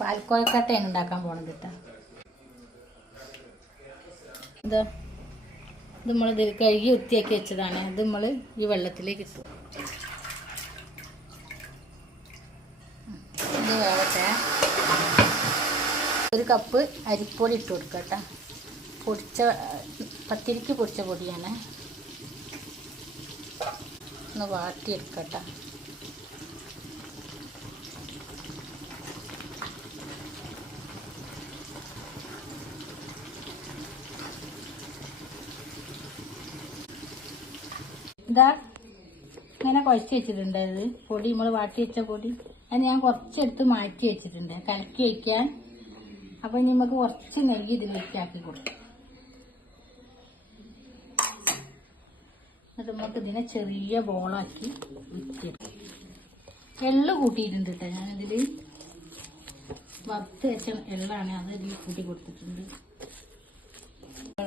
പാൽക്കോഴക്കട്ടയാണ് ഉണ്ടാക്കാൻ പോണത് കേട്ടോ ഇത്. ഇത് നമ്മൾ ഇതിൽ കഴുകി വൃത്തിയാക്കി വെച്ചതാണ്. ഇത് നമ്മൾ ഈ വെള്ളത്തിലേക്ക് ഇട്ടു. ഇത് വേവട്ടെ. ഒരു കപ്പ് അരിപ്പൊടി ഇട്ട് കൊടുക്കുക കേട്ടോ പൊടിച്ച പത്തിരിക്ക് പൊടിച്ച പൊടിയാണ്. ഒന്ന് വാട്ടിയെടുക്കട്ടെ ഇതാ ഇങ്ങനെ കുഴച്ച് വെച്ചിട്ടുണ്ട് അത് പൊടി നമ്മൾ വാട്ടി വെച്ച പൊടി. അത് ഞാൻ കുറച്ചെടുത്ത് മാറ്റി വെച്ചിട്ടുണ്ട് കലക്കി വയ്ക്കാൻ അപ്പം നമുക്ക് കുറച്ച് നെയ്യ് ഇതിലേക്ക് ആക്കി കൊടുക്കും. എന്നിട്ട് നമുക്ക് ഇതിനെ ചെറിയ ബോളാക്കി വിറ്റ് എള്ള് കൂട്ടിയിട്ടുണ്ട് കേട്ടോ ഞാനിതിൽ വറുത്ത് വെച്ച എള്ളാണ് അത് ഇതിൽ കൂട്ടി കൊടുത്തിട്ടുണ്ട്.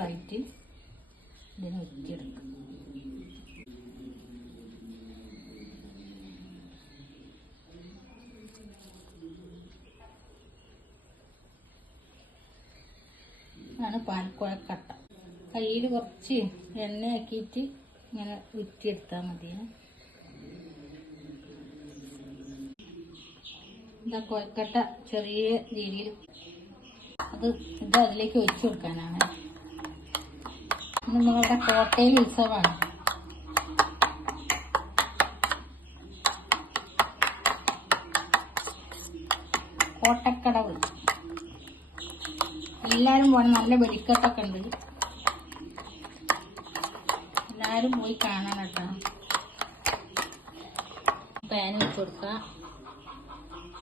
ആയിട്ട് ഇതിനെ വിറ്റിയെടുക്കും ആണ് പാൽക്കുഴക്കട്ട. കയ്യിൽ കുറച്ച് എണ്ണ ആക്കിയിട്ട് ഇങ്ങനെ ഉരുത്തിയെടുത്താൽ മതി ഇതാ കുഴക്കട്ട ചെറിയ രീതിയിൽ അത് ഇത് അതിലേക്ക് ഒഴിച്ചു കൊടുക്കാനാണ്. നമ്മളുടെ കോട്ടയിൽ ഉത്സവമാണ്. കോട്ടക്കടവ്. എല്ലാവരും പോകണം നല്ല വെടിക്കെട്ടൊക്കെ ഉണ്ട്. എല്ലാവരും പോയി കാണാൻ കേട്ടോ. പാൻ വെച്ച് കൊടുക്കുക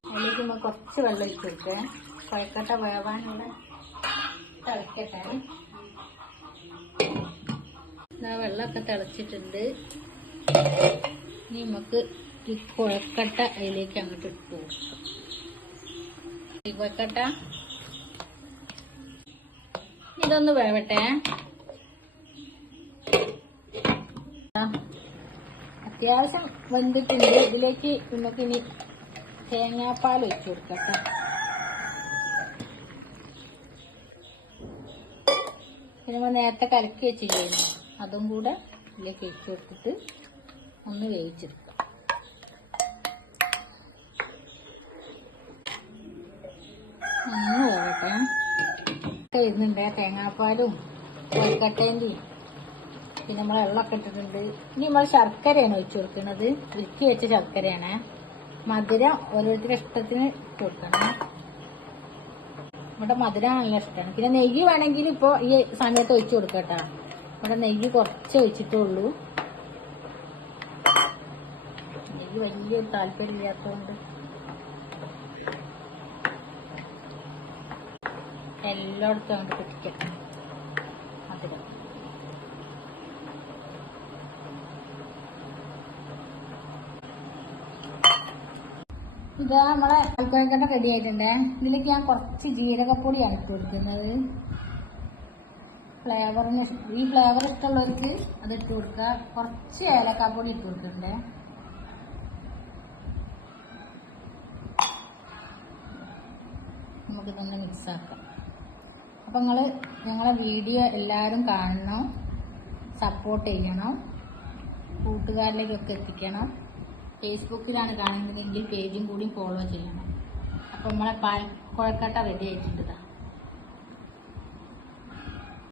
അതിലേക്ക് നമ്മൾ കുറച്ച് വെള്ളം ഒഴിച്ച് കൊടുക്കുക കുഴക്കട്ട വേവാനുള്ള തിളക്കട്ടെ. ഇതാ വെള്ളമൊക്കെ തിളച്ചിട്ടുണ്ട്. ഇനി നമുക്ക് ഈ കുഴക്കട്ട അതിലേക്ക് അങ്ങോട്ട് ഇട്ട് കൊടുക്കാം. കുഴക്കട്ട ഇതൊന്ന് വേവട്ടെ. അത്യാവശ്യം വെന്തിട്ടുണ്ട്. ഇതിലേക്ക് നമുക്ക് ഇനി തേങ്ങാപ്പാൽ വെച്ച് കൊടുക്കട്ടെ. പിന്നെ നേരത്തെ കലക്കി വെച്ചില്ലായിരുന്നു അതും കൂടെ ഇതിലേക്ക് വെച്ച് കൊടുത്തിട്ട് ഒന്ന് വേവിച്ചെടുക്കാം. ഒന്ന് വരുന്നുണ്ട് തേങ്ങാപ്പാലും കോഴിക്കട്ടേന്റെയും പിന്നെ നമ്മൾ വെള്ളമൊക്കെ ഇട്ടിട്ടുണ്ട്. ഇനി നമ്മൾ ശർക്കരയാണ് ഒഴിച്ചു കൊടുക്കുന്നത്. ഉരുക്കി വെച്ച ശർക്കരയാണ്. മധുരം ഓരോരുത്തരുടെ ഇഷ്ടത്തിന് ഇട്ട് കൊടുക്കണം. ഇവിടെ മധുരം നല്ല ഇഷ്ടമാണ്. പിന്നെ നെയ്യ് വേണമെങ്കിൽ ഇപ്പോൾ ഈ സമയത്ത് ഒഴിച്ചു കൊടുക്കട്ടോ ഇവിടെ നെയ്യ് കുറച്ച് ഒഴിച്ചിട്ടുള്ളൂ. നെയ്യ് വലിയൊരു താല്പര്യമില്ലാത്തതുകൊണ്ട് എല്ലായിടത്തും അങ്ങോട്ട് പിടിക്കട്ടെ മധുരം ഇതാ നമ്മളെ ആൽക്കോഴക്കട്ട റെഡി ആയിട്ടുണ്ട്. ഇതിലേക്ക് ഞാൻ കുറച്ച് ജീരകപ്പൊടിയാണ് ഇട്ട് കൊടുക്കുന്നത്. ഫ്ലേവറിന് ഈ ഫ്ലേവർ ഇഷ്ടമുള്ളവർക്ക് അത് ഇട്ട് കൊടുക്കുക. കുറച്ച് ഏലക്കാപ്പൊടി ഇട്ട് കൊടുക്കുന്നുണ്ട് നമുക്കിതൊന്ന് മിക്സ് ആക്കാം. അപ്പം നിങ്ങൾ ഞങ്ങളെ വീഡിയോ എല്ലാവരും കാണണം സപ്പോർട്ട് ചെയ്യണം കൂട്ടുകാരിലേക്കൊക്കെ എത്തിക്കണം ഫേസ്ബുക്കിലാണ് കാണുന്നതെങ്കിൽ പേജും കൂടി ഫോളോ ചെയ്യണം അപ്പം നമ്മളെ പാൽ കുഴക്കട്ട റെഡി ആയിട്ടുണ്ട്.